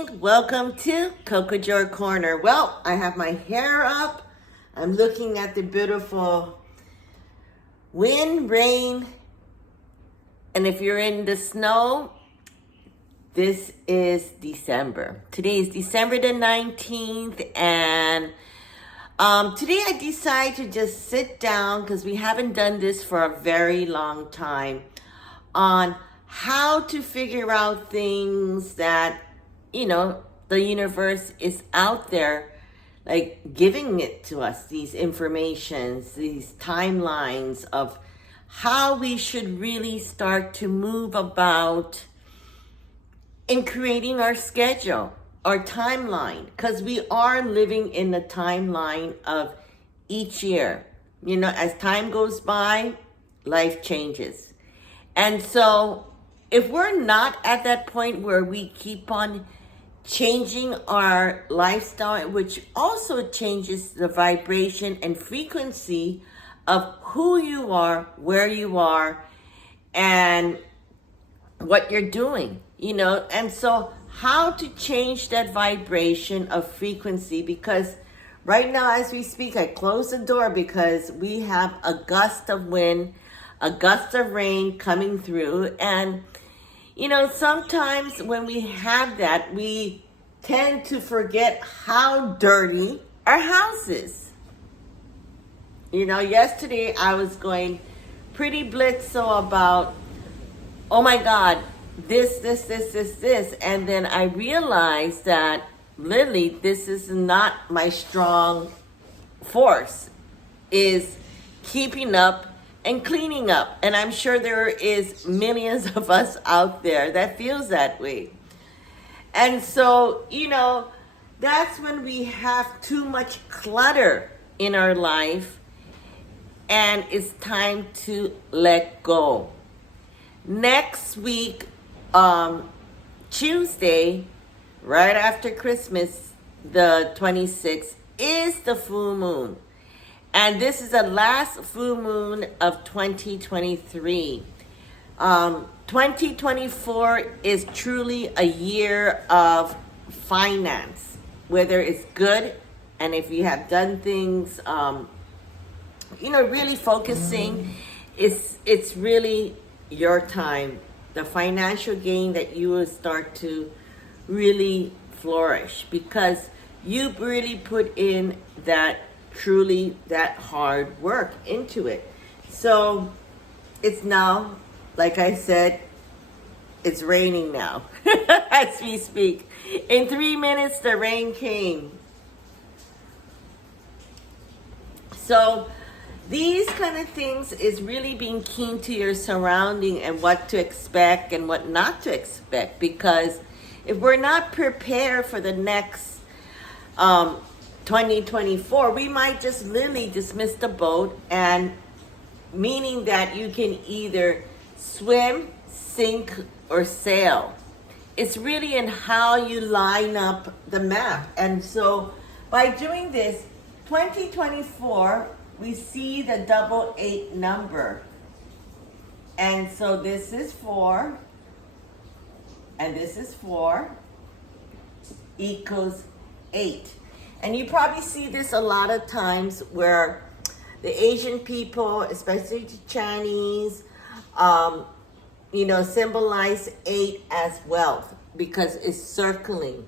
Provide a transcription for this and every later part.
morning. Welcome to Coco Joy Corner. Well, I have my hair up. I'm looking at the beautiful wind, rain, and if you're in the snow, this is December. Today is December the 19th, and today I decided to just sit down because we haven't done this for a very long time on how to figure out things that, the universe is out there, like giving it to us, these informations, these timelines of how we should really start to move about in creating our schedule, our timeline, because we are living in the timeline of each year. As time goes by, life changes. And so if we're not at that point where we keep on changing our lifestyle, which also changes the vibration and frequency of who you are, where you are, and what you're doing, and so how to change that vibration of frequency, because right now as we speak, I close the door because we have a gust of wind, a gust of rain coming through. And sometimes when we have that, we tend to forget how dirty our house is. Yesterday I was going pretty blissful about, oh my God, this. And then I realized that literally this is not my strong force, is keeping up and cleaning up. And I'm sure there is millions of us out there that feels that way. And so, that's when we have too much clutter in our life and it's time to let go. Next week, Tuesday, right after Christmas, the 26th, is the full moon. And this is the last full moon of 2023. 2024 is truly a year of finance, whether it's good, and if you have done things, really focusing, it's really your time. The financial gain that you will start to really flourish because you really put in that hard work into it. So it's now, like I said, it's raining now as we speak. In 3 minutes, the rain came. So these kind of things is really being keen to your surrounding and what to expect and what not to expect. Because if we're not prepared for the next 2024, we might just literally dismiss the boat, and meaning that you can either swim, sink, or sail. It's really in how you line up the map. And so by doing this, 2024, we see the 88 number. And so this is 4, and this is 4, equals 8. And you probably see this a lot of times where the Asian people, especially the Chinese, symbolize 8 as wealth because it's circling.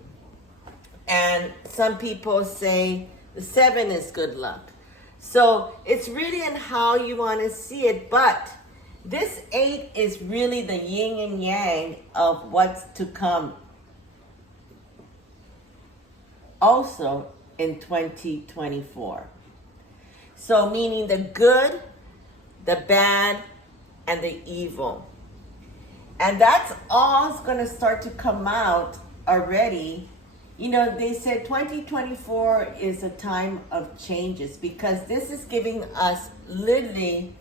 And some people say the 7 is good luck. So it's really in how you want to see it. But this 8 is really the yin and yang of what's to come. Also in 2024. So meaning the good, the bad, and the evil. And that's all going to start to come out already. They said 2024 is a time of changes because this is giving us literally,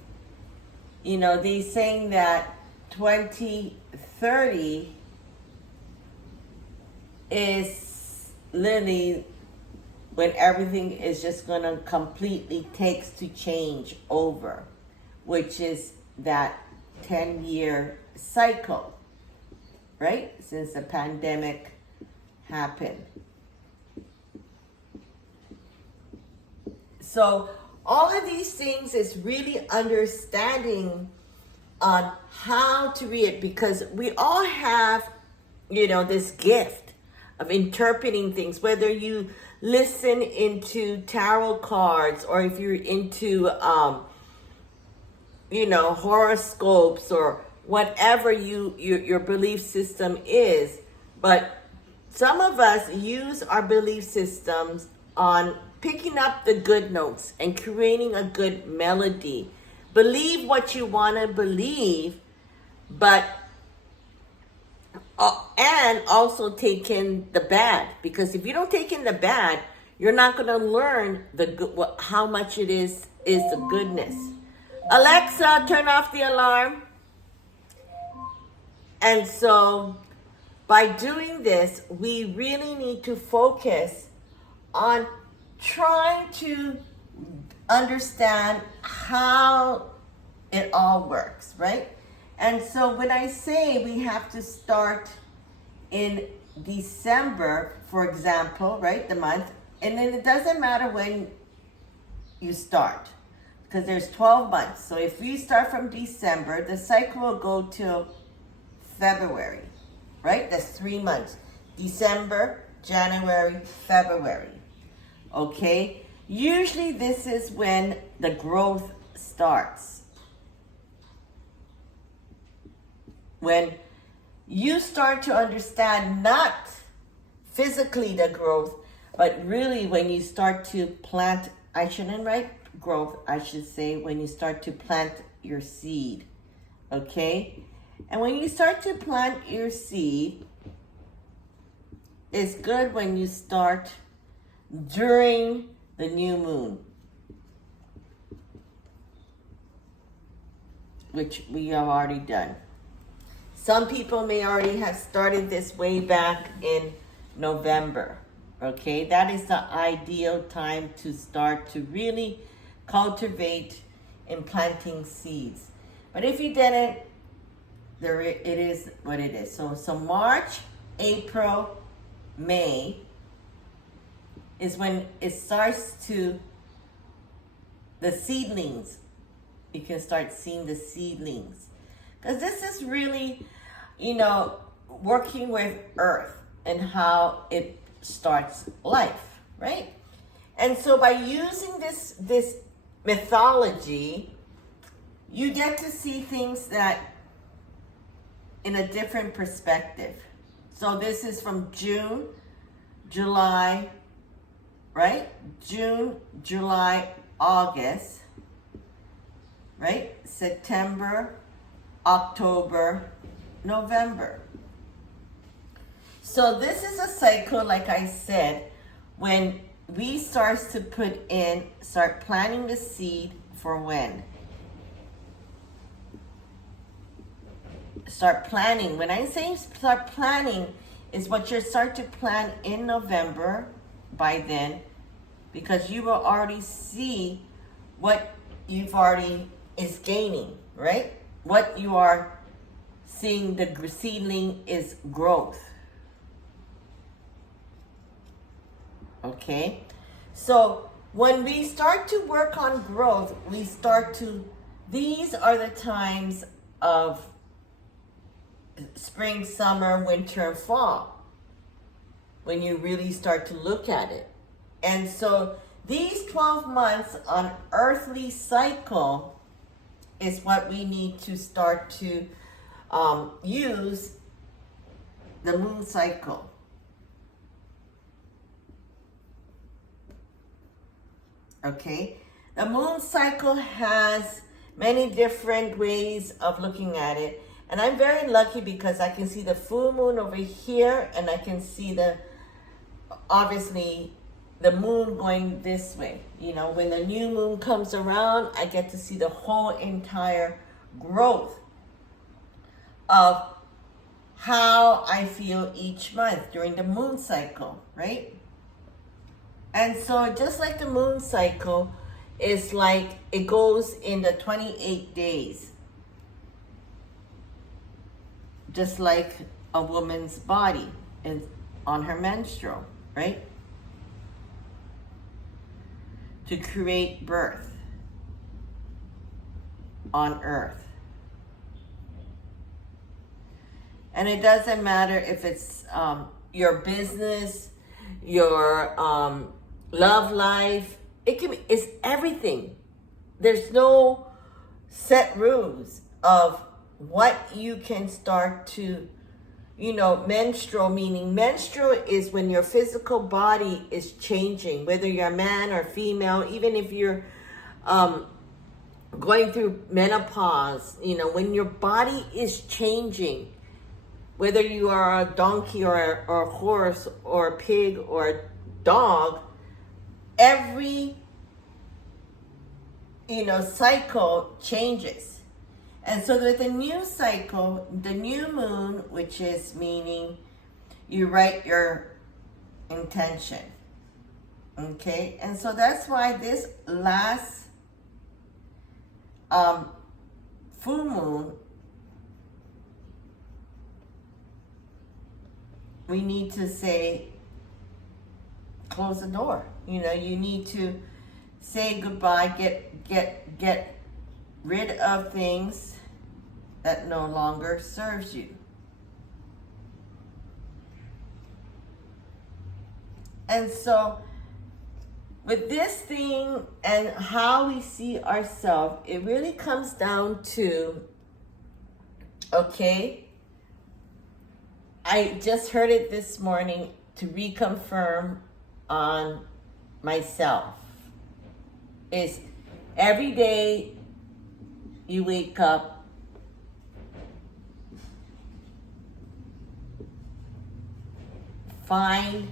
they're saying that 2030 is literally when everything is just going to completely takes to change over, which is that 10-year cycle, right? Since the pandemic happen. So all of these things is really understanding on how to read it, because we all have, this gift of interpreting things, whether you listen into tarot cards or if you're into, horoscopes or whatever your belief system is. But some of us use our belief systems on picking up the good notes and creating a good melody. Believe what you want to believe, but and also take in the bad, because if you don't take in the bad, you're not going to learn the good, how much it is the goodness. Alexa, turn off the alarm. And so by doing this, we really need to focus on trying to understand how it all works, right? And so when I say we have to start in December, for example, right, the month, and then it doesn't matter when you start, because there's 12 months. So if we start from December, the cycle will go till February, right? That's 3 months. December, January, February. Okay? Usually this is when the growth starts. When you start to understand not physically the growth, but really when you start to plant, I shouldn't write growth, I should say when you start to plant your seed. Okay? And when you start to plant your seed, it's good when you start during the new moon, which we have already done. Some people may already have started this way back in November. Okay, that is the ideal time to start to really cultivate and planting seeds. But if you didn't, it is what it is. So March, April, May is when it starts to, the seedlings, you can start seeing the seedlings. Because this is really, working with earth and how it starts life, right? And so by using this mythology, you get to see things that in a different perspective. So this is from June, July, right? June, July, August, right? September, October, November. So this is a cycle, like I said, when we start planting the seed for when? Start planning. When I say start planning, is what you start to plan in November by then, because you will already see what you've already is gaining, right? What you are seeing, the seedling is growth. Okay? So when we start to work on growth, these are the times of spring, summer, winter, and fall, when you really start to look at it. And so these 12 months on earthly cycle is what we need to start to use the moon cycle. Okay? The moon cycle has many different ways of looking at it. And I'm very lucky because I can see the full moon over here, and I can see obviously the moon going this way. When the new moon comes around, I get to see the whole entire growth of how I feel each month during the moon cycle, right? And so just like the moon cycle is like, it goes in the 28 days. Just like a woman's body. And on her menstrual, right? To create birth on earth. And it doesn't matter if it's your business, your love life. It's everything. There's no set rules of what you can start to, menstrual, meaning menstrual is when your physical body is changing, whether you're a man or female, even if you're going through menopause, when your body is changing, whether you are a donkey or a horse or a pig or a dog, every, cycle changes. And so with the new cycle, the new moon, which is meaning you write your intention. Okay? And so that's why this last full moon, we need to say, close the door. You need to say goodbye, get rid of things that no longer serves you. And so with this thing and how we see ourselves, it really comes down to, okay, I just heard it this morning to reconfirm on myself. Is every day you wake up, find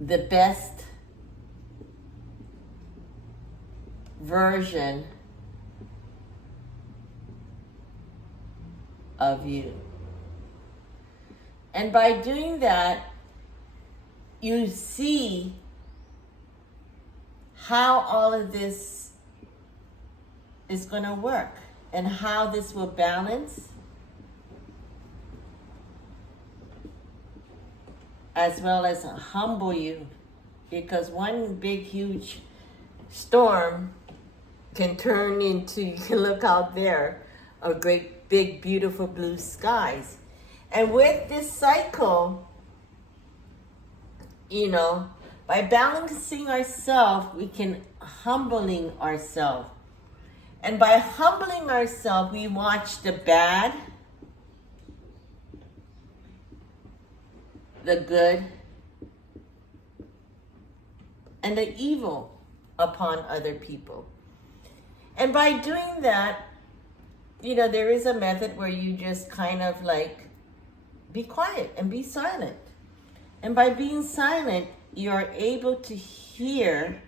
the best version of you. And by doing that, you see how all of this is going to work and how this will balance, as well as humble you, because one big huge storm can turn into, you can look out there, a great big beautiful blue skies. And with this cycle, by balancing ourselves, we can humbling ourselves. And by humbling ourselves, we watch the bad, the good, and the evil upon other people. And by doing that, there is a method where you just kind of like be quiet and be silent. And by being silent, you're able to hear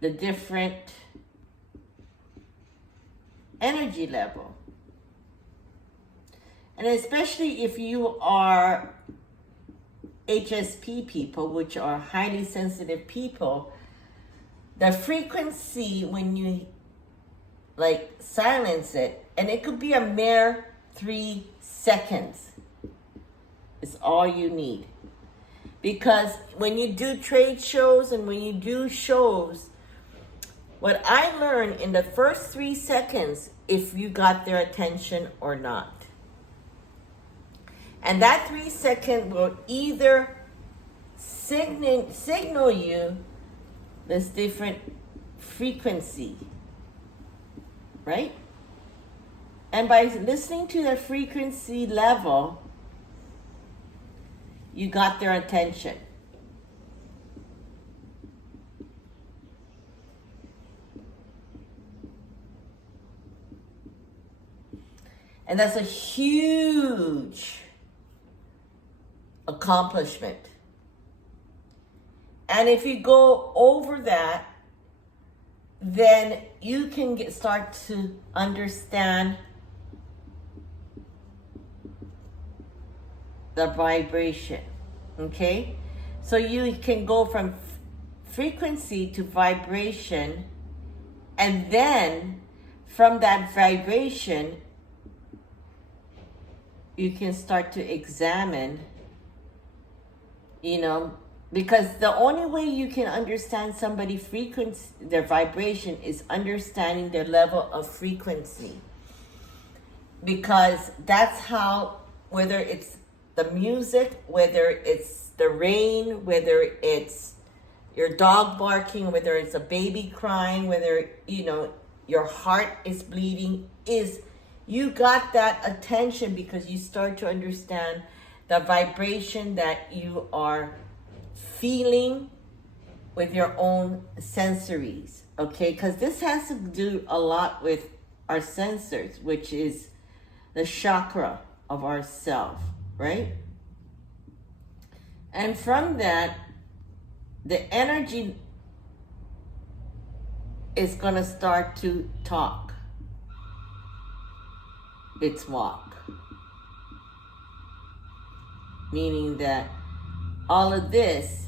the different energy level. And especially if you are HSP people, which are highly sensitive people, the frequency when you silence it, and it could be a mere 3 seconds, is all you need. Because when you do trade shows and when you do shows, what I learned in the first 3 seconds, if you got their attention or not. And that 3 second will either signal you this different frequency, right? And by listening to the frequency level, you got their attention. And that's a huge accomplishment. And if you go over that, then you can start to understand the vibration, okay? So you can go from frequency to vibration, and then from that vibration, you can start to examine, because the only way you can understand somebody's frequency, their vibration, is understanding their level of frequency. Because that's how, whether it's the music, whether it's the rain, whether it's your dog barking, whether it's a baby crying, whether, your heart is bleeding, is you got that attention because you start to understand the vibration that you are feeling with your own sensories, okay? Because this has to do a lot with our sensors, which is the chakra of ourself, right? And from that, the energy is going to start to talk its walk. Meaning that all of this